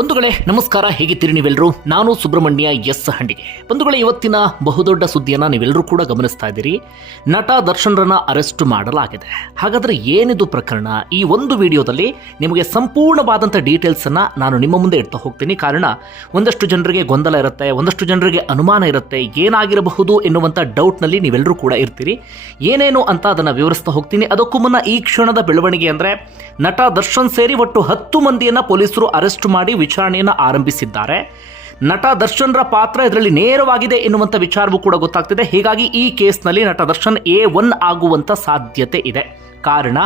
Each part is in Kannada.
ಬಂಧುಗಳೇ, ನಮಸ್ಕಾರ. ಹೇಗಿದ್ದೀರಿ ನೀವೆಲ್ಲರೂ ನಾನು ಸುಬ್ರಹ್ಮಣ್ಯ ಎಸ್ ಹಂಡಿಗೆ. ಬಂಧುಗಳೇ, ಇವತ್ತಿನ ಬಹುದೊಡ್ಡ ಸುದ್ದಿಯನ್ನು ನೀವೆಲ್ಲರೂ ಕೂಡ ಗಮನಿಸ್ತಾ ಇದ್ದೀರಿ. ನಟ ದರ್ಶನ್ರನ್ನ ಅರೆಸ್ಟ್ ಮಾಡಲಾಗಿದೆ. ಹಾಗಾದ್ರೆ ಏನಿದು ಪ್ರಕರಣ? ಈ ಒಂದು ವಿಡಿಯೋದಲ್ಲಿ ನಿಮಗೆ ಸಂಪೂರ್ಣವಾದಂಥ ಡೀಟೇಲ್ಸನ್ನು ನಾನು ನಿಮ್ಮ ಮುಂದೆ ಇಡ್ತಾ ಹೋಗ್ತೀನಿ. ಕಾರಣ, ಒಂದಷ್ಟು ಜನರಿಗೆ ಗೊಂದಲ ಇರುತ್ತೆ, ಒಂದಷ್ಟು ಜನರಿಗೆ ಅನುಮಾನ ಇರುತ್ತೆ, ಏನಾಗಿರಬಹುದು ಎನ್ನುವಂಥ ಡೌಟ್ನಲ್ಲಿ ನೀವೆಲ್ಲರೂ ಕೂಡ ಇರ್ತೀರಿ. ಏನೇನು ಅಂತ ಅದನ್ನು ವಿವರಿಸ್ತಾ ಹೋಗ್ತೀನಿ. ಅದಕ್ಕೂ ಮುನ್ನ ಈ ಕ್ಷಣದ ಬೆಳವಣಿಗೆ ಅಂದರೆ, ನಟ ದರ್ಶನ್ ಸೇರಿ ಒಟ್ಟು ಹತ್ತು ಮಂದಿಯನ್ನು ಪೊಲೀಸರು ಅರೆಸ್ಟ್ ಮಾಡಿ ವಿಚಾರಣೆಯನ್ನು ಆರಂಭಿಸಿದ್ದಾರೆ. ನಟ ದರ್ಶನ್ರ ಪಾತ್ರ ಇದರಲ್ಲಿ ನೇರವಾಗಿದೆ ಎನ್ನುವಂಥ ವಿಚಾರವೂ ಕೂಡ ಗೊತ್ತಾಗ್ತಿದೆ. ಹೀಗಾಗಿ ಈ ಕೇಸ್ನಲ್ಲಿ ನಟ ದರ್ಶನ್ ಎ ಒನ್ ಆಗುವಂಥ ಸಾಧ್ಯತೆ ಇದೆ. ಕಾರಣ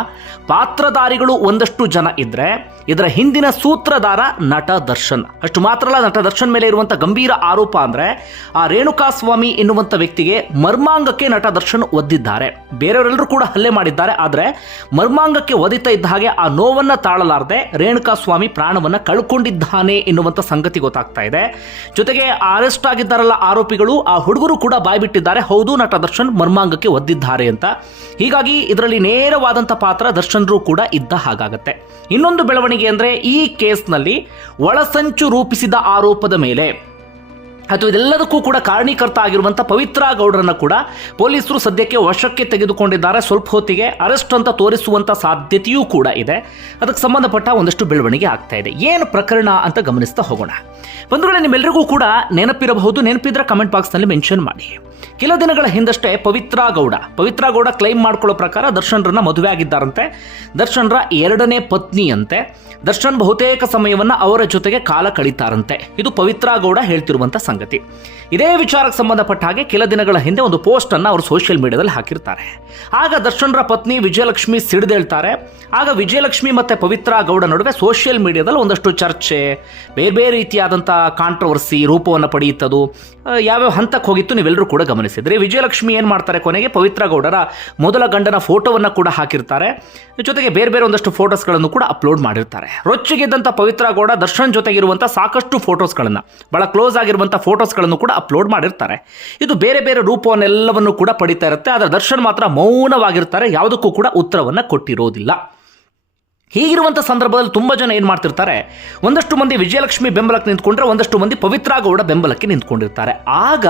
ಪಾತ್ರಧಾರಿಗಳು ಒಂದಷ್ಟು ಜನ ಇದ್ರೆ ಇದರ ಹಿಂದಿನ ಸೂತ್ರಧಾರ ನಟ ದರ್ಶನ್. ಅಷ್ಟು ಮಾತ್ರ ಅಲ್ಲ, ನಟ ದರ್ಶನ್ ಮೇಲೆ ಇರುವಂಥ ಗಂಭೀರ ಆರೋಪ ಅಂದ್ರೆ ಆ ರೇಣುಕಾಸ್ವಾಮಿ ಎನ್ನುವಂಥ ವ್ಯಕ್ತಿಗೆ ಮರ್ಮಾಂಗಕ್ಕೆ ನಟ ದರ್ಶನ್ ಒದ್ದಿದ್ದಾರೆ. ಬೇರೆಯವರೆಲ್ಲರೂ ಕೂಡ ಹಲ್ಲೆ ಮಾಡಿದ್ದಾರೆ, ಆದರೆ ಮರ್ಮಾಂಗಕ್ಕೆ ಒದಿತಾ ಇದ್ದ ಹಾಗೆ ಆ ನೋವನ್ನ ತಾಳಲಾರದೆ ರೇಣುಕಾ ಸ್ವಾಮಿ ಪ್ರಾಣವನ್ನ ಕಳ್ಕೊಂಡಿದ್ದಾನೆ ಎನ್ನುವಂಥ ಸಂಗತಿ ಗೊತ್ತಾಗ್ತಾ ಇದೆ. ಜೊತೆಗೆ ಅರೆಸ್ಟ್ ಆಗಿದ್ದಾರಲ್ಲ ಆರೋಪಿಗಳು, ಆ ಹುಡುಗರು ಕೂಡ ಬಾಯ್ಬಿಟ್ಟಿದ್ದಾರೆ. ಹೌದು, ನಟ ದರ್ಶನ್ ಮರ್ಮಾಂಗಕ್ಕೆ ಒದ್ದಿದ್ದಾರೆ ಅಂತ. ಹೀಗಾಗಿ ಇದರಲ್ಲಿ ನೇರವಾದಂಥ ಪಾತ್ರ ದರ್ಶನ್ರು ಕೂಡ ಇದ್ದ ಹಾಗಾಗತ್ತೆ. ಇನ್ನೊಂದು ಬೆಳವಣಿಗೆ ಅಂದರೆ ಈ ಕೇಸ್ನಲ್ಲಿ ಒಳಸಂಚು ರೂಪಿಸಿದ ಆರೋಪದ ಮೇಲೆ. ಅಥವಾ ಇದೆಲ್ಲದಕ್ಕೂ ಕೂಡ ಕಾರಣೀಕರ್ತ ಆಗಿರುವಂಥ ಪವಿತ್ರ ಗೌಡರನ್ನು ಕೂಡ ಪೊಲೀಸರು ಸದ್ಯಕ್ಕೆ ವಶಕ್ಕೆ ತೆಗೆದುಕೊಂಡಿದ್ದಾರೆ. ಸ್ವಲ್ಪ ಹೊತ್ತಿಗೆ ಅರೆಸ್ಟ್ ಅಂತ ತೋರಿಸುವಂಥ ಸಾಧ್ಯತೆಯೂ ಕೂಡ ಇದೆ. ಅದಕ್ಕೆ ಸಂಬಂಧಪಟ್ಟ ಒಂದಷ್ಟು ಬೆಳವಣಿಗೆ ಆಗ್ತಾ ಇದೆ. ಏನು ಪ್ರಕರಣ ಅಂತ ಗಮನಿಸ್ತಾ ಹೋಗೋಣ. ಬಂಧುಗಳೇ ನಿಮ್ಮೆಲ್ಲರಿಗೂ ಕೂಡ ನೆನಪಿರಬಹುದು. ನೆನಪಿದ್ರೆ ಕಮೆಂಟ್ ಬಾಕ್ಸ್ನಲ್ಲಿ ಮೆನ್ಷನ್ ಮಾಡಿ. ಕೆಲ ದಿನಗಳ ಹಿಂದಷ್ಟೇ ಪವಿತ್ರ ಗೌಡ ಪವಿತ್ರ ಗೌಡ ಕ್ಲೈಮ್ ಮಾಡ್ಕೊಳ್ಳೋ ಪ್ರಕಾರ ದರ್ಶನ್ರನ್ನ ಮದುವೆ ಆಗಿದ್ದಾರಂತೆ ದರ್ಶನ್ರ ಎರಡನೇ ಪತ್ನಿಯಂತೆ. ದರ್ಶನ್ ಬಹುತೇಕ ಸಮಯವನ್ನ ಅವರ ಜೊತೆಗೆ ಕಾಲ ಕಳೀತಾರಂತೆ. ಇದು ಪವಿತ್ರ ಗೌಡ ಹೇಳ್ತಿರುವಂಥ ಸಂಗತಿ. ಇದೇ ವಿಚಾರಕ್ಕೆ ಸಂಬಂಧಪಟ್ಟ ಹಾಗೆ ಕೆಲ ದಿನಗಳ ಹಿಂದೆ ಒಂದು ಪೋಸ್ಟನ್ನು ಅವರು ಸೋಷಿಯಲ್ ಮೀಡಿಯಾದಲ್ಲಿ ಹಾಕಿರ್ತಾರೆ. ಆಗ ದರ್ಶನ್ರ ಪತ್ನಿ ವಿಜಯಲಕ್ಷ್ಮಿ ಸಿಡಿದೇಳ್ತಾರೆ. ಆಗ ವಿಜಯಲಕ್ಷ್ಮಿ ಮತ್ತೆ ಪವಿತ್ರ ಗೌಡ ನಡುವೆ ಸೋಷಿಯಲ್ ಮೀಡಿಯಾದಲ್ಲಿ ಒಂದಷ್ಟು ಚರ್ಚೆ ಬೇರೆ ಬೇರೆ ರೀತಿಯಾದಂಥ ಕಾಂಟ್ರವರ್ಸಿ ರೂಪವನ್ನು ಪಡೆಯುತ್ತದು ಯಾವ್ಯಾವ ಹಂತಕ್ಕೆ ಹೋಗಿತ್ತು ನೀವೆಲ್ಲರೂ ಕೂಡ ಗಮನಿಸಿದ್ರಿ. ವಿಜಯಲಕ್ಷ್ಮಿ ಏನು ಮಾಡ್ತಾರೆ ಕೊನೆಗೆ? ಪವಿತ್ರ ಗೌಡರ ಮೊದಲ ಗಂಡನ ಫೋಟೋವನ್ನು ಕೂಡ ಹಾಕಿರ್ತಾರೆ. ಜೊತೆಗೆ ಬೇರೆ ಬೇರೆ ಒಂದಷ್ಟು ಫೋಟೋಸ್ಗಳನ್ನು ಕೂಡ ಅಪ್ಲೋಡ್ ಮಾಡಿರ್ತಾರೆ. ರೊಚ್ಚಿಗೆದ್ದಂಥ ಪವಿತ್ರ ಗೌಡ ದರ್ಶನ್ ಜೊತೆಗಿರುವಂಥ ಸಾಕಷ್ಟು ಫೋಟೋಸ್ಗಳನ್ನು, ಬಹಳ ಕ್ಲೋಸ್ ಆಗಿರುವಂಥ ಫೋಟೋಸ್ಗಳನ್ನು ಕೂಡ ಅಪ್ಲೋಡ್ ಮಾಡಿರ್ತಾರೆ. ಇದು ಬೇರೆ ಬೇರೆ ರೂಪವನ್ನೆಲ್ಲವನ್ನು ಕೂಡ ಪಡಿತಾ ಇರುತ್ತೆ. ಆದರೆ ದರ್ಶನ್ ಮಾತ್ರ ಮೌನವಾಗಿರ್ತಾರೆ. ಯಾವುದಕ್ಕೂ ಕೂಡ ಉತ್ತರವನ್ನು ಕೊಟ್ಟಿರೋದಿಲ್ಲ. ಹೀಗಿರುವಂಥ ಸಂದರ್ಭದಲ್ಲಿ ತುಂಬ ಜನ ಏನು ಮಾಡ್ತಿರ್ತಾರೆ? ಒಂದಷ್ಟು ಮಂದಿ ವಿಜಯಲಕ್ಷ್ಮಿ ಬೆಂಬಲಕ್ಕೆ ನಿಂತ್ಕೊಂಡ್ರೆ ಒಂದಷ್ಟು ಮಂದಿ ಪವಿತ್ರ ಗೌಡ ಬೆಂಬಲಕ್ಕೆ ನಿಂತ್ಕೊಂಡಿರ್ತಾರೆ. ಆಗ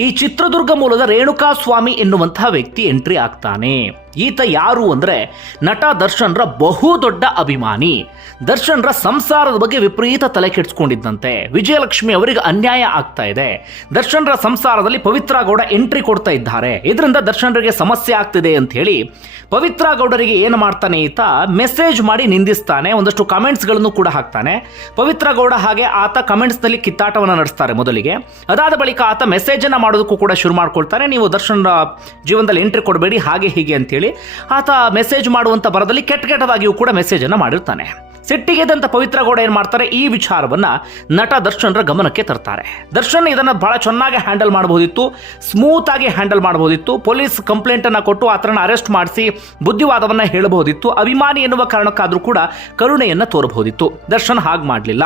ಈ ಚಿತ್ರದುರ್ಗ ಮೂಲದ ರೇಣುಕಾ ಸ್ವಾಮಿ ಎನ್ನುವಂತಹ ವ್ಯಕ್ತಿ ಎಂಟ್ರಿ ಆಗ್ತಾನೆ. ಈತ ಯಾರು ಅಂದರೆ ನಟ ದರ್ಶನ್ರ ಬಹು ದೊಡ್ಡ ಅಭಿಮಾನಿ. ದರ್ಶನ್ರ ಸಂಸಾರದ ಬಗ್ಗೆ ವಿಪರೀತ ತಲೆ ಕೆಡಿಸ್ಕೊಂಡಿದ್ದಂತೆ. ವಿಜಯಲಕ್ಷ್ಮಿ ಅವರಿಗೆ ಅನ್ಯಾಯ ಆಗ್ತಾ ಇದೆ. ದರ್ಶನ್ರ ಸಂಸಾರದಲ್ಲಿ ಪವಿತ್ರ ಗೌಡ ಎಂಟ್ರಿ ಕೊಡ್ತಾ ಇದ್ದಾರೆ. ಇದರಿಂದ ದರ್ಶನ್ರಿಗೆ ಸಮಸ್ಯೆ ಆಗ್ತಿದೆ ಅಂತ ಹೇಳಿ ಪವಿತ್ರ ಗೌಡರಿಗೆ ಏನು ಮಾಡ್ತಾನೆ ಈತ? ಮೆಸೇಜ್ ಮಾಡಿ ನಿಂದಿಸ್ತಾನೆ. ಒಂದಷ್ಟು ಕಮೆಂಟ್ಸ್ಗಳನ್ನು ಕೂಡ ಹಾಕ್ತಾನೆ. ಪವಿತ್ರ ಗೌಡ ಹಾಗೆ ಆತ ಕಮೆಂಟ್ಸ್ನಲ್ಲಿ ಕಿತ್ತಾಟವನ್ನು ನಡೆಸ್ತಾರೆ ಮೊದಲಿಗೆ. ಅದಾದ ಬಳಿಕ ಆತ ಮೆಸೇಜನ್ನು ಮಾಡೋದಕ್ಕೂ ಕೂಡ ಶುರು ಮಾಡ್ಕೊಳ್ತಾನೆ ನೀವು ದರ್ಶನ್ರ ಜೀವನದಲ್ಲಿ ಎಂಟ್ರಿ ಕೊಡಬೇಡಿ, ಹಾಗೆ ಹೀಗೆ ಅಂತೇಳಿ ಆತ ಮೆಸೇಜ್ ಮಾಡುವಂಥ ಬರದಲ್ಲಿ ಕೆಟ್ಟ ಕೆಟ್ಟದಾಗಿಯೂ ಕೂಡ ಮೆಸೇಜನ್ನು ಮಾಡಿರ್ತಾನೆ. ಸಿಟ್ಟಿಗೆದಂತ ಪವಿತ್ರ ಗೌಡ ಏನು ಮಾಡ್ತಾರೆ? ಈ ವಿಚಾರವನ್ನ ನಟ ದರ್ಶನ್ರ ಗಮನಕ್ಕೆ ತರ್ತಾರೆ. ದರ್ಶನ್ ಇದನ್ನ ಬಹಳ ಚೆನ್ನಾಗಿ ಹ್ಯಾಂಡಲ್ ಮಾಡಬಹುದಿತ್ತು, ಸ್ಮೂತ್ ಆಗಿ ಹ್ಯಾಂಡಲ್ ಮಾಡಬಹುದಿತ್ತು, ಪೊಲೀಸ್ ಕಂಪ್ಲೇಂಟ್ ಅನ್ನ ಕೊಟ್ಟು ಆತನ ಅರೆಸ್ಟ್ ಮಾಡಿಸಿ ಬುದ್ಧಿವಾದವನ್ನ ಹೇಳಬಹುದಿತ್ತು, ಅಭಿಮಾನಿ ಎನ್ನುವ ಕಾರಣಕ್ಕಾದರೂ ಕೂಡ ಕರುಣೆಯನ್ನು ತೋರಬಹುದಿತ್ತು. ದರ್ಶನ್ ಹಾಗೆ ಮಾಡಲಿಲ್ಲ.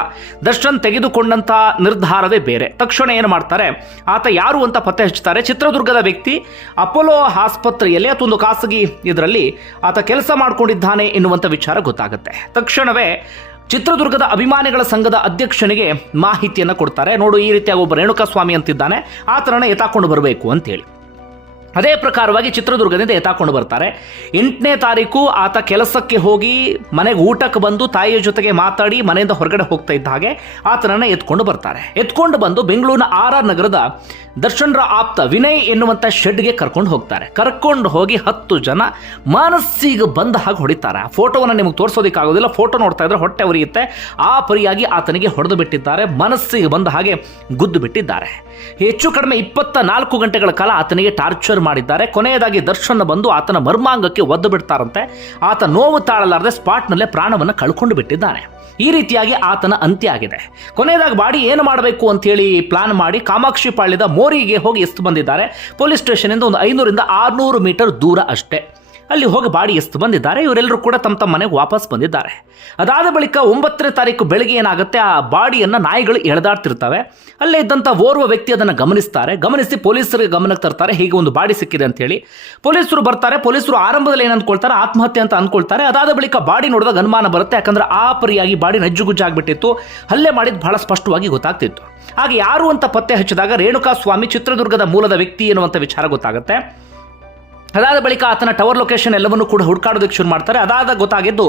ದರ್ಶನ್ ತೆಗೆದುಕೊಂಡಂಥ ನಿರ್ಧಾರವೇ ಬೇರೆ. ತಕ್ಷಣ ಏನು ಮಾಡ್ತಾರೆ? ಆತ ಯಾರು ಅಂತ ಪತ್ತೆ ಹಚ್ಚುತ್ತಾರೆ ಚಿತ್ರದುರ್ಗದ ವ್ಯಕ್ತಿ ಅಪೋಲೋ ಆಸ್ಪತ್ರೆಯಲ್ಲಿ ಅಥವಾ ಒಂದು ಖಾಸಗಿ ಇದರಲ್ಲಿ ಆತ ಕೆಲಸ ಮಾಡಿಕೊಂಡಿದ್ದಾನೆ ಎನ್ನುವಂಥ ವಿಚಾರ ಗೊತ್ತಾಗುತ್ತೆ. ತಕ್ಷಣವೇ ಚಿತ್ರದುರ್ಗದ ಅಭಿಮಾನಿಗಳ ಸಂಘದ ಅಧ್ಯಕ್ಷನಿಗೆ ಮಾಹಿತಿಯನ್ನು ಕೊಡ್ತಾರೆ. ನೋಡು, ಈ ರೀತಿಯಾಗಿ ಒಬ್ಬ ರೇಣುಕಾ ಸ್ವಾಮಿ ಅಂತಿದ್ದಾನೆ ಆತನನ್ನ ಎತ್ತಾಕೊಂಡು ಬರಬೇಕು ಅಂತೇಳಿ. ಅದೇ ಪ್ರಕಾರವಾಗಿ ಚಿತ್ರದುರ್ಗದಿಂದ ಎತ್ತಾಕೊಂಡು ಬರ್ತಾರೆ. ಎಂಟನೇ ತಾರೀಕು ಆತ ಕೆಲಸಕ್ಕೆ ಹೋಗಿ ಮನೆಗೆ ಊಟಕ್ಕೆ ಬಂದು ತಾಯಿಯ ಜೊತೆಗೆ ಮಾತಾಡಿ ಮನೆಯಿಂದ ಹೊರಗಡೆ ಹೋಗ್ತಾ ಇದ್ದ ಹಾಗೆ ಆತನನ್ನ ಎತ್ಕೊಂಡು ಬರ್ತಾರೆ. ಎತ್ಕೊಂಡು ಬಂದು ಬೆಂಗಳೂರಿನ ಆರ್ ಆರ್ ನಗರದ ದರ್ಶನ್ರ ಆಪ್ತ ವಿನಯ್ ಎನ್ನುವಂಥ ಶೆಡ್ಗೆ ಕರ್ಕೊಂಡು ಹೋಗ್ತಾರೆ. ಕರ್ಕೊಂಡು ಹೋಗಿ ಹತ್ತು ಜನ ಮನಸ್ಸಿಗೆ ಬಂದ ಹಾಗೆ ಹೊಡಿತಾರೆ. ಆ ಫೋಟೋವನ್ನು ನಿಮಗೆ ತೋರಿಸೋದಕ್ಕಾಗೋದಿಲ್ಲ. ಫೋಟೋ ನೋಡ್ತಾ ಇದ್ರೆ ಹೊಟ್ಟೆ ಉರಿಯುತ್ತೆ. ಆ ಪರಿಯಾಗಿ ಆತನಿಗೆ ಹೊಡೆದು ಬಿಟ್ಟಿದ್ದಾರೆ. ಮನಸ್ಸಿಗೆ ಬಂದ ಹಾಗೆ ಗುದ್ದು ಬಿಟ್ಟಿದ್ದಾರೆ. ಹೆಚ್ಚು ಕಡಿಮೆ ಇಪ್ಪತ್ತ ನಾಲ್ಕು ಗಂಟೆಗಳ ಕಾಲ ಆತನಿಗೆ ಟಾರ್ಚರ್ ಮಾಡಿದ್ದಾರೆ. ಕೊನೆಯದಾಗಿ ದರ್ಶನ್ ಬಂದು ಆತನ ಮರ್ಮಾಂಗಕ್ಕೆ ಒದ್ದು ಬಿಡ್ತಾರಂತೆ. ಆತ ನೋವು ತಾಳಲಾರದೆ ಸ್ಪಾಟ್ನಲ್ಲೇ ಪ್ರಾಣವನ್ನು ಕಳ್ಕೊಂಡು ಬಿಟ್ಟಿದ್ದಾನೆ ಈ ರೀತಿಯಾಗಿ ಆತನ ಅಂತ್ಯ ಆಗಿದೆ. ಕೊನೆಯದಾಗಿ ಬಾಡಿ ಏನು ಮಾಡಬೇಕು ಅಂತೇಳಿ ಪ್ಲಾನ್ ಮಾಡಿ ಕಾಮಾಕ್ಷಿ ಪಾಳ್ಯದ ಮೋರಿಗೆ ಹೋಗಿ ಎಸ್ತು ಬಂದಿದ್ದಾರೆ. ಪೊಲೀಸ್ ಸ್ಟೇಷನಿಂದ ಒಂದು ಐನೂರಿಂದ ಆರುನೂರು ಮೀಟರ್ ದೂರ ಅಷ್ಟೇ. ಅಲ್ಲಿ ಹೋಗಿ ಬಾಡಿ ಎಸ್ತು ಬಂದಿದ್ದಾರೆ. ಇವರೆಲ್ಲರೂ ಕೂಡ ತಮ್ಮ ತಮ್ಮ ಮನೆಗೆ ವಾಪಸ್ ಬಂದಿದ್ದಾರೆ. ಅದಾದ ಬಳಿಕ ಒಂಬತ್ತನೇ ತಾರೀಕು ಬೆಳಗ್ಗೆ ಏನಾಗುತ್ತೆ? ಆ ಬಾಡಿಯನ್ನು ನಾಯಿಗಳು ಎಳೆದಾಡ್ತಿರ್ತವೆ. ಅಲ್ಲೇ ಇದ್ದಂಥ ಓರ್ವ ವ್ಯಕ್ತಿ ಅದನ್ನು ಗಮನಿಸ್ತಾರೆ. ಗಮನಿಸಿ ಪೊಲೀಸರಿಗೆ ಗಮನಕ್ಕೆ ತರ್ತಾರೆ. ಹೀಗೆ ಒಂದು ಬಾಡಿ ಸಿಕ್ಕಿದೆ ಅಂತೇಳಿ ಪೊಲೀಸರು ಬರ್ತಾರೆ. ಪೊಲೀಸರು ಆರಂಭದಲ್ಲಿ ಏನು ಅಂದ್ಕೊಳ್ತಾರೆ ಆತ್ಮಹತ್ಯೆ ಅಂತ ಅಂದ್ಕೊಳ್ತಾರೆ ಅದಾದ ಬಳಿಕ ಬಾಡಿ ನೋಡಿದಾಗ ಅನುಮಾನ ಬರುತ್ತೆ. ಯಾಕಂದ್ರೆ ಆ ಪರಿಯಾಗಿ ಬಾಡಿ ನಜ್ಜುಗುಜ್ಜಾಗ್ಬಿಟ್ಟಿತ್ತು. ಹಲ್ಲೆ ಮಾಡಿದ್ದು ಬಹಳ ಸ್ಪಷ್ಟವಾಗಿ ಗೊತ್ತಾಗ್ತಿತ್ತು. ಹಾಗೆ ಯಾರು ಅಂತ ಪತ್ತೆ ಹಚ್ಚಿದಾಗ ರೇಣುಕಾ ಸ್ವಾಮಿ ಚಿತ್ರದುರ್ಗದ ಮೂಲದ ವ್ಯಕ್ತಿ ಎನ್ನುವಂಥ ವಿಚಾರ ಗೊತ್ತಾಗುತ್ತೆ. ಅದಾದ ಬಳಿಕ ಆತನ ಟವರ್ ಲೊಕೇಶನ್ ಎಲ್ಲವನ್ನು ಕೂಡ ಹುಡುಕಾಡೋದಕ್ಕೆ ಶುರು ಮಾಡ್ತಾರೆ. ಅದಾದ ಗೊತ್ತಾಗಿದ್ದು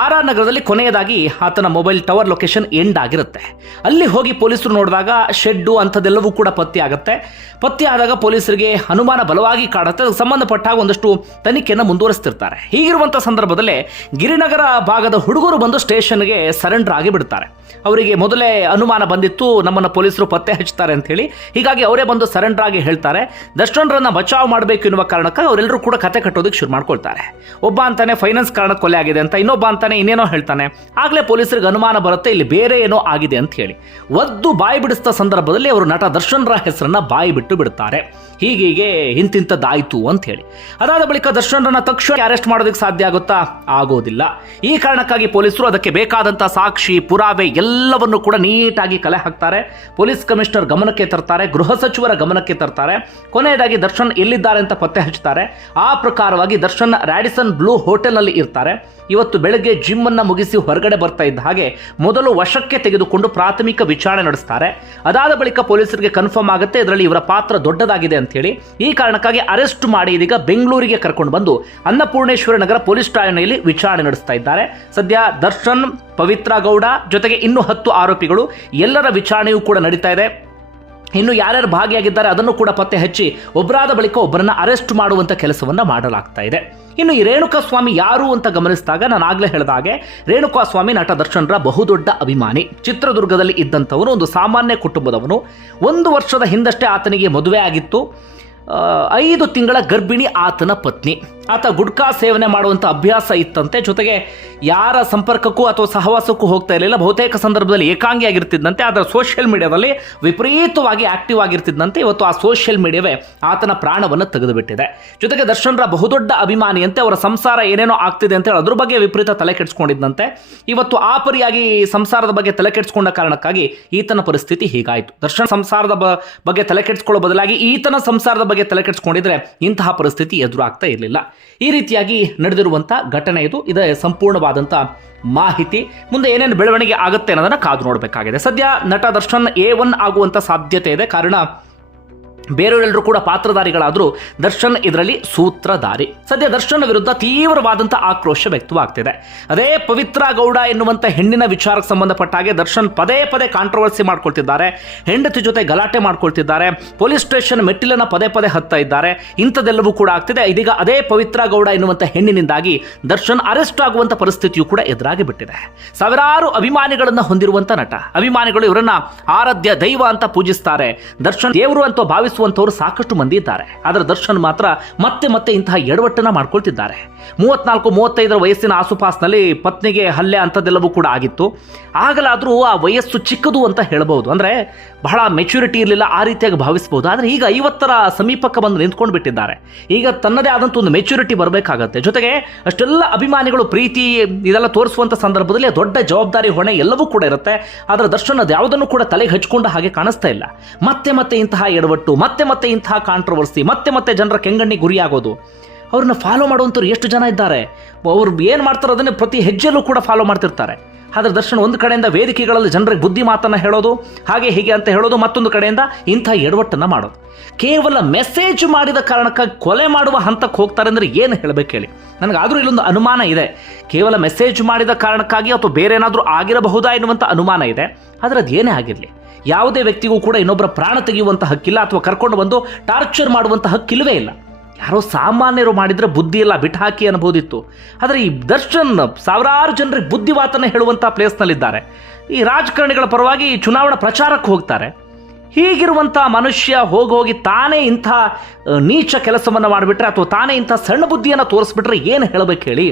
ಆರ್ ಆರ್ ನಗರದಲ್ಲಿ ಕೊನೆಯದಾಗಿ ಆತನ ಮೊಬೈಲ್ ಟವರ್ ಲೊಕೇಶನ್ ಎಂಡ್ ಆಗಿರುತ್ತೆ. ಅಲ್ಲಿ ಹೋಗಿ ಪೊಲೀಸರು ನೋಡಿದಾಗ ಶೆಡ್ಡು ಅಂಥದ್ದೆಲ್ಲವೂ ಕೂಡ ಪತ್ತೆ ಆಗುತ್ತೆ. ಪತ್ತೆ ಆದಾಗ ಪೊಲೀಸರಿಗೆ ಅನುಮಾನ ಬಲವಾಗಿ ಕಾಡುತ್ತೆ. ಅದಕ್ಕೆ ಸಂಬಂಧಪಟ್ಟಾಗ ಒಂದಷ್ಟು ತನಿಖೆಯನ್ನು ಮುಂದುವರಿಸ್ತಿರ್ತಾರೆ. ಹೀಗಿರುವಂಥ ಸಂದರ್ಭದಲ್ಲೇ ಗಿರಿನಗರ ಭಾಗದ ಹುಡುಗರು ಬಂದು ಸ್ಟೇಷನ್ಗೆ ಸರೆಂಡರ್ ಆಗಿ ಬಿಡ್ತಾರೆ ಅವರಿಗೆ ಮೊದಲೇ ಅನುಮಾನ ಬಂದಿತ್ತು, ನಮ್ಮನ್ನು ಪೊಲೀಸರು ಪತ್ತೆ ಹಚ್ಚುತ್ತಾರೆ ಅಂತ ಹೇಳಿ. ಹೀಗಾಗಿ ಅವರೇ ಬಂದು ಸರೆಂಡರ್ ಆಗಿ ಹೇಳ್ತಾರೆ. ದರ್ಶನ್ರನ್ನ ಬಚಾವ್ ಮಾಡಬೇಕು ಎನ್ನುವ ಕಾರಣಕ್ಕೆ ಅವರೆಲ್ಲರೂ ಕೂಡ ಕತೆ ಕಟ್ಟೋದಕ್ಕೆ ಶುರು ಮಾಡ್ಕೊಳ್ತಾರೆ. ಒಬ್ಬ ಅಂತಾನೆ ಫೈನಾನ್ಸ್ ಕಾರಣ ಕೊಲೆ ಆಗಿದೆ ಅಂತ ಇನ್ನೊಬ್ಬ ಅಂತಾನೆ ಇನ್ನೇನೋ ಹೇಳ್ತಾನೆ. ಆಗಲೇ ಪೊಲೀಸರಿಗೆ ಅನುಮಾನ ಬರುತ್ತೆ, ಇಲ್ಲಿ ಬೇರೆ ಏನೋ ಆಗಿದೆ ಅಂತ ಹೇಳಿ. ಒದ್ದು ಬಾಯಿ ಬಿಡಿಸಿದ ಸಂದರ್ಭದಲ್ಲಿ ಅವರು ನಟ ದರ್ಶನ್ರ ಹೆಸರನ್ನ ಬಾಯಿ ಬಿಟ್ಟು ಬಿಡ್ತಾರೆ ಹೀಗೀಗೆ ಇಂತಿಂಥದ್ದಾಯಿತು ಅಂತ ಹೇಳಿ. ಅದಾದ ಬಳಿಕ ದರ್ಶನ್ರನ್ನ ತಕ್ಷಣ ಅರೆಸ್ಟ್ ಮಾಡೋದಕ್ಕೆ ಸಾಧ್ಯ ಆಗುತ್ತಾ? ಆಗೋದಿಲ್ಲ. ಈ ಕಾರಣಕ್ಕಾಗಿ ಪೊಲೀಸರು ಅದಕ್ಕೆ ಬೇಕಾದಂಥ ಸಾಕ್ಷಿ, ಪುರಾವೆ ಎಲ್ಲವನ್ನು ಕೂಡ ನೀಟಾಗಿ ಕಲೆ ಹಾಕ್ತಾರೆ. ಪೊಲೀಸ್ ಕಮಿಷನರ್ ಗಮನಕ್ಕೆ ತರ್ತಾರೆ, ಗೃಹ ಸಚಿವರ ಗಮನಕ್ಕೆ ತರ್ತಾರೆ. ಕೊನೆಯದಾಗಿ ದರ್ಶನ್ ಎಲ್ಲಿದ್ದಾರೆ ಅಂತ ಪತ್ತೆ ಹಚ್ತಾರೆ ಆ ಪ್ರಕಾರವಾಗಿ ದರ್ಶನ್ ರ್ಯಾಡಿಸನ್ ಬ್ಲೂ ಹೋಟೆಲ್ನಲ್ಲಿ ಇರ್ತಾರೆ. ಇವತ್ತು ಬೆಳಗ್ಗೆ ಜಿಮ್ ಅನ್ನ ಮುಗಿಸಿ ಹೊರಗಡೆ ಬರ್ತಾ ಇದ್ದ ಹಾಗೆ ಮೊದಲು ವಶಕ್ಕೆ ತೆಗೆದುಕೊಂಡು ಪ್ರಾಥಮಿಕ ವಿಚಾರಣೆ ನಡೆಸ್ತಾರೆ. ಅದಾದ ಬಳಿಕ ಪೊಲೀಸರಿಗೆ ಕನ್ಫರ್ಮ್ ಆಗುತ್ತೆ ಇದರಲ್ಲಿ ಇವರ ಪಾತ್ರ ದೊಡ್ಡದಾಗಿದೆ ಅಂತ ಹೇಳಿ. ಈ ಕಾರಣಕ್ಕಾಗಿ ಅರೆಸ್ಟ್ ಮಾಡಿ ಇದೀಗ ಬೆಂಗಳೂರಿಗೆ ಕರ್ಕೊಂಡು ಬಂದು ಅನ್ನಪೂರ್ಣೇಶ್ವರ ನಗರ ಪೊಲೀಸ್ ಠಾಣೆಯಲ್ಲಿ ವಿಚಾರಣೆ ನಡೆಸ್ತಾ ಇದ್ದಾರೆ. ಸದ್ಯ ದರ್ಶನ್, ಪವಿತ್ರ ಗೌಡ ಜೊತೆಗೆ ಇನ್ನೂ ಹತ್ತು ಆರೋಪಿಗಳು. ಎಲ್ಲರ ವಿಚಾರಣೆಯೂ ಕೂಡ ನಡೀತಾ ಇದೆ. ಇನ್ನು ಯಾರ್ಯಾರು ಭಾಗಿಯಾಗಿದ್ದಾರೆ ಅದನ್ನು ಕೂಡ ಪತ್ತೆ ಹಚ್ಚಿ ಒಬ್ಬರಾದ ಬಳಿಕ ಒಬ್ಬರನ್ನ ಅರೆಸ್ಟ್ ಮಾಡುವಂತ ಕೆಲಸವನ್ನ ಮಾಡಲಾಗ್ತಾ ಇದೆ. ಇನ್ನು ಈ ರೇಣುಕಾ ಸ್ವಾಮಿ ಯಾರು ಅಂತ ಗಮನಿಸಿದಾಗ ನಾನು ಆಗ್ಲೇ ಹೇಳಿದ ಹಾಗೆ ರೇಣುಕಾ ಸ್ವಾಮಿ ನಟ ದರ್ಶನ್ರ ಬಹುದೊಡ್ಡ ಅಭಿಮಾನಿ. ಚಿತ್ರದುರ್ಗದಲ್ಲಿ ಇದ್ದಂಥವನು, ಒಂದು ಸಾಮಾನ್ಯ ಕುಟುಂಬದವನು. ಒಂದು ವರ್ಷದ ಹಿಂದಷ್ಟೇ ಆತನಿಗೆ ಮದುವೆ ಆಗಿತ್ತು. ಐದು ತಿಂಗಳ ಗರ್ಭಿಣಿ ಆತನ ಪತ್ನಿ. ಆತ ಗುಡ್ಕಾ ಸೇವನೆ ಮಾಡುವಂಥ ಅಭ್ಯಾಸ ಇತ್ತಂತೆ. ಜೊತೆಗೆ ಯಾರ ಸಂಪರ್ಕಕ್ಕೂ ಅಥವಾ ಸಹವಾಸಕ್ಕೂ ಹೋಗ್ತಾ ಇರಲಿಲ್ಲ, ಬಹುತೇಕ ಸಂದರ್ಭದಲ್ಲಿ ಏಕಾಂಗಿ ಆಗಿರ್ತಿದ್ದಂತೆ ಅದರ ಸೋಷಿಯಲ್ ಮೀಡಿಯಾದಲ್ಲಿ ವಿಪರೀತವಾಗಿ ಆಕ್ಟಿವ್ ಆಗಿರ್ತಿದ್ದಂತೆ ಇವತ್ತು ಆ ಸೋಷಿಯಲ್ ಮೀಡಿಯಾವೇ ಆತನ ಪ್ರಾಣವನ್ನು ತೆಗೆದುಬಿಟ್ಟಿದೆ. ಜೊತೆಗೆ ದರ್ಶನ್ರ ಬಹುದೊಡ್ಡ ಅಭಿಮಾನಿಯಂತೆ ಅವರ ಸಂಸಾರ ಏನೇನೋ ಆಗ್ತಿದೆ ಅಂತ ಹೇಳಿ ಅದ್ರ ಬಗ್ಗೆ ವಿಪರೀತ ತಲೆ ಕೆಡಿಸ್ಕೊಂಡಿದ್ದಂತೆ. ಇವತ್ತು ಆ ಪರಿಯಾಗಿ ಸಂಸಾರದ ಬಗ್ಗೆ ತಲೆ ಕೆಡಿಸ್ಕೊಂಡ ಕಾರಣಕ್ಕಾಗಿ ಈತನ ಪರಿಸ್ಥಿತಿ ಹೀಗಾಯಿತು. ದರ್ಶನ್ ಸಂಸಾರದ ಬಗ್ಗೆ ತಲೆ ಕೆಡಿಸ್ಕೊಳ್ಳೋ ಬದಲಾಗಿ ಈತನ ಸಂಸಾರದ ಬಗ್ಗೆ ತಲೆ ಕೆಡಿಸ್ಕೊಂಡಿದ್ರೆ ಇಂತಹ ಪರಿಸ್ಥಿತಿ ಎದುರಾಗ್ತಾ ಇರಲಿಲ್ಲ. ಈ ರೀತಿಯಾಗಿ ನಡೆದಿರುವಂಥ ಘಟನೆ ಇದು. ಇದರ ಸಂಪೂರ್ಣವಾದಂಥ ಮಾಹಿತಿ. ಮುಂದೆ ಏನೇನು ಬೆಳವಣಿಗೆ ಆಗುತ್ತೆ ಅನ್ನೋದನ್ನ ಕಾದು ನೋಡಬೇಕಾಗಿದೆ. ಸದ್ಯ ನಟ ದರ್ಶನ್ ಎ ಒನ್ ಆಗುವಂಥ ಸಾಧ್ಯತೆ ಇದೆ. ಕಾರಣ ಬೇರೆಯವರೆಲ್ಲರೂ ಕೂಡ ಪಾತ್ರಧಾರಿಗಳಾದರೂ ದರ್ಶನ್ ಇದರಲ್ಲಿ ಸೂತ್ರಧಾರಿ. ಸದ್ಯ ದರ್ಶನ್ ವಿರುದ್ಧ ತೀವ್ರವಾದಂಥ ಆಕ್ರೋಶ ವ್ಯಕ್ತವಾಗ್ತಿದೆ. ಅದೇ ಪವಿತ್ರ ಗೌಡ ಎನ್ನುವಂಥ ಹೆಣ್ಣಿನ ವಿಚಾರಕ್ಕೆ ಸಂಬಂಧಪಟ್ಟ ಹಾಗೆ ದರ್ಶನ್ ಪದೇ ಪದೇ ಕಾಂಟ್ರವರ್ಸಿ ಮಾಡ್ಕೊಳ್ತಿದ್ದಾರೆ. ಹೆಂಡತಿ ಜೊತೆ ಗಲಾಟೆ ಮಾಡ್ಕೊಳ್ತಿದ್ದಾರೆ. ಪೊಲೀಸ್ ಸ್ಟೇಷನ್ ಮೆಟ್ಟಿಲನ್ನು ಪದೇ ಪದೇ ಹತ್ತಾ ಇದ್ದಾರೆ. ಇಂಥದ್ದೆಲ್ಲವೂ ಕೂಡ ಆಗ್ತಿದೆ. ಇದೀಗ ಅದೇ ಪವಿತ್ರ ಗೌಡ ಎನ್ನುವಂಥ ಹೆಣ್ಣಿನಿಂದಾಗಿ ದರ್ಶನ್ ಅರೆಸ್ಟ್ ಆಗುವಂಥ ಪರಿಸ್ಥಿತಿಯು ಕೂಡ ಎದುರಾಗಿ ಬಿಟ್ಟಿದೆ. ಸಾವಿರಾರು ಅಭಿಮಾನಿಗಳನ್ನು ಹೊಂದಿರುವಂಥ ನಟ. ಅಭಿಮಾನಿಗಳು ಇವರನ್ನ ಆರಾಧ್ಯ ದೈವ ಅಂತ ಪೂಜಿಸ್ತಾರೆ. ದರ್ಶನ್ ದೇವರು ಅಂತ ಭಾವಿಸುವಂತವರು ಸಾಕಷ್ಟು ಮಂದಿ ಇದ್ದಾರೆ. ಆದರೆ ದರ್ಶನ್ ಮಾತ್ರ ಮತ್ತೆ ಮತ್ತೆ ಇಂತಹ ಎಡವಟ್ಟನ್ನ ಮಾಡ್ಕೊಳ್ತಿದ್ದಾರೆ. ಮೂವತ್ನಾಲ್ಕು, ಮೂವತ್ತೈದರ ವಯಸ್ಸಿನ ಆಸುಪಾಸ್ನಲ್ಲಿ ಪತ್ನಿಗೆ ಹಲ್ಲೆ ಅಂಥದ್ದೆಲ್ಲವೂ ಕೂಡ ಆಗಿತ್ತು. ಆಗಲಾದರೂ ಆ ವಯಸ್ಸು ಚಿಕ್ಕದು ಅಂತ ಹೇಳಬಹುದು. ಅಂದರೆ ಬಹಳ ಮೆಚುರಿಟಿ ಇರಲಿಲ್ಲ, ಆ ರೀತಿಯಾಗಿ ಭಾವಿಸಬಹುದು. ಆದರೆ ಈಗ ಐವತ್ತರ ಸಮೀಪಕ್ಕೆ ಬಂದು ನಿಂತ್ಕೊಂಡು ಬಿಟ್ಟಿದ್ದಾರೆ ಈಗ ತನ್ನದೇ ಆದಂಥ ಒಂದು ಮೆಚುರಿಟಿ ಬರಬೇಕಾಗತ್ತೆ. ಜೊತೆಗೆ ಅಷ್ಟೆಲ್ಲ ಅಭಿಮಾನಿಗಳು, ಪ್ರೀತಿ ಇದೆಲ್ಲ ತೋರಿಸುವಂಥ ಸಂದರ್ಭದಲ್ಲಿ ದೊಡ್ಡ ಜವಾಬ್ದಾರಿ, ಹೊಣೆ ಎಲ್ಲವೂ ಕೂಡ ಇರುತ್ತೆ. ಆದರೆ ದರ್ಶನ್ ಯಾವುದನ್ನು ಕೂಡ ತಲೆಗೆ ಹಚ್ಕೊಂಡ ಹಾಗೆ ಕಾಣಿಸ್ತಾ ಇಲ್ಲ. ಮತ್ತೆ ಮತ್ತೆ ಇಂತಹ ಎಡವಟ್ಟು ಮತ್ತೆ ಮತ್ತೆ ಇಂತಹ ಕಾಂಟ್ರವರ್ಸಿ ಮತ್ತೆ ಮತ್ತೆ ಜನರ ಕೆಂಗಣ್ಣಿಗೆ ಗುರಿಯಾಗೋದು. ಅವ್ರನ್ನ ಫಾಲೋ ಮಾಡುವಂಥವ್ರು ಎಷ್ಟು ಜನ ಇದ್ದಾರೆ? ಅವ್ರು ಏನು ಮಾಡ್ತಾರೋ ಅದನ್ನೇ ಪ್ರತಿ ಹೆಜ್ಜೆಯಲ್ಲೂ ಕೂಡ ಫಾಲೋ ಮಾಡ್ತಿರ್ತಾರೆ. ಆದರೆ ದರ್ಶನ್ ಒಂದು ಕಡೆಯಿಂದ ವೇದಿಕೆಗಳಲ್ಲಿ ಜನರಿಗೆ ಬುದ್ಧಿ ಮಾತನ್ನು ಹೇಳೋದು, ಹಾಗೆ ಹೀಗೆ ಅಂತ ಹೇಳೋದು ಮತ್ತೊಂದು ಕಡೆಯಿಂದ ಇಂಥ ಎಡವಟ್ಟನ್ನು ಮಾಡೋದು. ಕೇವಲ ಮೆಸೇಜ್ ಮಾಡಿದ ಕಾರಣಕ್ಕಾಗಿ ಕೊಲೆ ಮಾಡುವ ಹಂತಕ್ಕೆ ಹೋಗ್ತಾರೆ ಅಂದರೆ ಏನು ಹೇಳಬೇಕು ಹೇಳಿ? ನನಗಾದರೂ ಇಲ್ಲೊಂದು ಅನುಮಾನ ಇದೆ. ಕೇವಲ ಮೆಸೇಜ್ ಮಾಡಿದ ಕಾರಣಕ್ಕಾಗಿ ಅಥವಾ ಬೇರೆ ಏನಾದರೂ ಆಗಿರಬಹುದಾ ಎನ್ನುವಂಥ ಅನುಮಾನ ಇದೆ. ಆದರೆ ಅದು ಏನೇ ಆಗಿರಲಿ. ಯಾವುದೇ ವ್ಯಕ್ತಿಗೂ ಕೂಡ ಇನ್ನೊಬ್ಬರ ಪ್ರಾಣ ತೆಗೆಯುವಂಥ ಹಕ್ಕಿಲ್ಲ ಅಥವಾ ಕರ್ಕೊಂಡು ಬಂದು ಟಾರ್ಚರ್ ಮಾಡುವಂಥ ಹಕ್ಕಿಲ್ಲವೇ ಇಲ್ಲ. ಯಾರೋ ಸಾಮಾನ್ಯರು ಮಾಡಿದರೆ ಬುದ್ಧಿ ಇಲ್ಲ ಬಿಟ್ಟು ಹಾಕಿ ಅನ್ಬೋದಿತ್ತು. ಆದರೆ ಈ ದರ್ಶನ್ ಸಾವಿರಾರು ಜನರಿಗೆ ಬುದ್ಧಿವಾತನ ಹೇಳುವಂಥ ಪ್ಲೇಸ್ನಲ್ಲಿದ್ದಾರೆ. ಈ ರಾಜಕಾರಣಿಗಳ ಪರವಾಗಿ ಈ ಚುನಾವಣಾ ಪ್ರಚಾರಕ್ಕೆ ಹೋಗ್ತಾರೆ. ಹೀಗಿರುವಂಥ ಮನುಷ್ಯ ಹೋಗಿ ಹೋಗಿ ತಾನೇ ಇಂಥ ನೀಚ ಕೆಲಸವನ್ನು ಮಾಡಿಬಿಟ್ರೆ ಅಥವಾ ತಾನೇ ಇಂಥ ಸಣ್ಣ ಬುದ್ಧಿಯನ್ನು ತೋರಿಸ್ಬಿಟ್ರೆ ಏನು ಹೇಳಬೇಕು ಹೇಳಿ?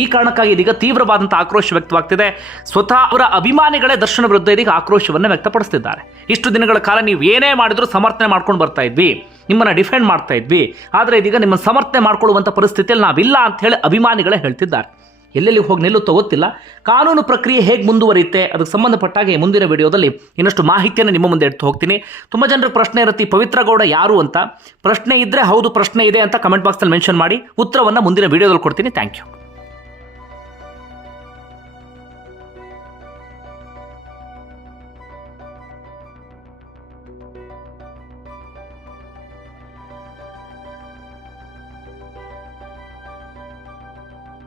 ಈ ಕಾರಣಕ್ಕಾಗಿ ಇದೀಗ ತೀವ್ರವಾದಂಥ ಆಕ್ರೋಶ ವ್ಯಕ್ತವಾಗ್ತಿದೆ. ಸ್ವತಃ ಅವರ ಅಭಿಮಾನಿಗಳೇ ದರ್ಶನ ವಿರುದ್ಧ ಇದೀಗ ಆಕ್ರೋಶವನ್ನು ವ್ಯಕ್ತಪಡಿಸ್ತಿದ್ದಾರೆ. ಇಷ್ಟು ದಿನಗಳ ಕಾಲ ನೀವು ಏನೇ ಮಾಡಿದ್ರು ಸಮರ್ಥನೆ ಮಾಡ್ಕೊಂಡು ಬರ್ತಾ ಇದ್ವಿ. ನಿಮ್ಮನ್ನು ಡಿಫೆಂಡ್ ಮಾಡ್ತಾ ಇದ್ವಿ. ಆದರೆ ಇದೀಗ ನಿಮ್ಮ ಸಮರ್ಥನೆ ಮಾಡ್ಕೊಳ್ಳುವಂಥ ಪರಿಸ್ಥಿತಿಯಲ್ಲಿ ನಾವಿಲ್ಲ ಅಂತ ಹೇಳಿ ಅಭಿಮಾನಿಗಳೇ ಹೇಳ್ತಿದ್ದಾರೆ. ಎಲ್ಲೆಲ್ಲಿ ಹೋಗಿ ನಿಲ್ಲುತ್ತೋ ಗೊತ್ತಿಲ್ಲ. ಕಾನೂನು ಪ್ರಕ್ರಿಯೆ ಹೇಗೆ ಮುಂದುವರಿಯುತ್ತೆ, ಅದಕ್ಕೆ ಸಂಬಂಧಪಟ್ಟಾಗೆ ಮುಂದಿನ ವಿಡಿಯೋದಲ್ಲಿ ಇನ್ನಷ್ಟು ಮಾಹಿತಿಯನ್ನು ನಿಮ್ಮ ಮುಂದೆ ಇಡ್ತು ಹೋಗ್ತೀನಿ. ತುಂಬ ಜನರ ಪ್ರಶ್ನೆ ಇರುತ್ತೆ ಪವಿತ್ರ ಗೌಡ ಯಾರು ಅಂತ. ಪ್ರಶ್ನೆ ಇದ್ದರೆ ಹೌದು, ಪ್ರಶ್ನೆ ಇದೆ ಅಂತ ಕಮೆಂಟ್ ಬಾಕ್ಸಲ್ಲಿ ಮೆನ್ಷನ್ ಮಾಡಿ. ಉತ್ತರವನ್ನು ಮುಂದಿನ ವಿಡಿಯೋದಲ್ಲಿ ಕೊಡ್ತೀನಿ. Thank you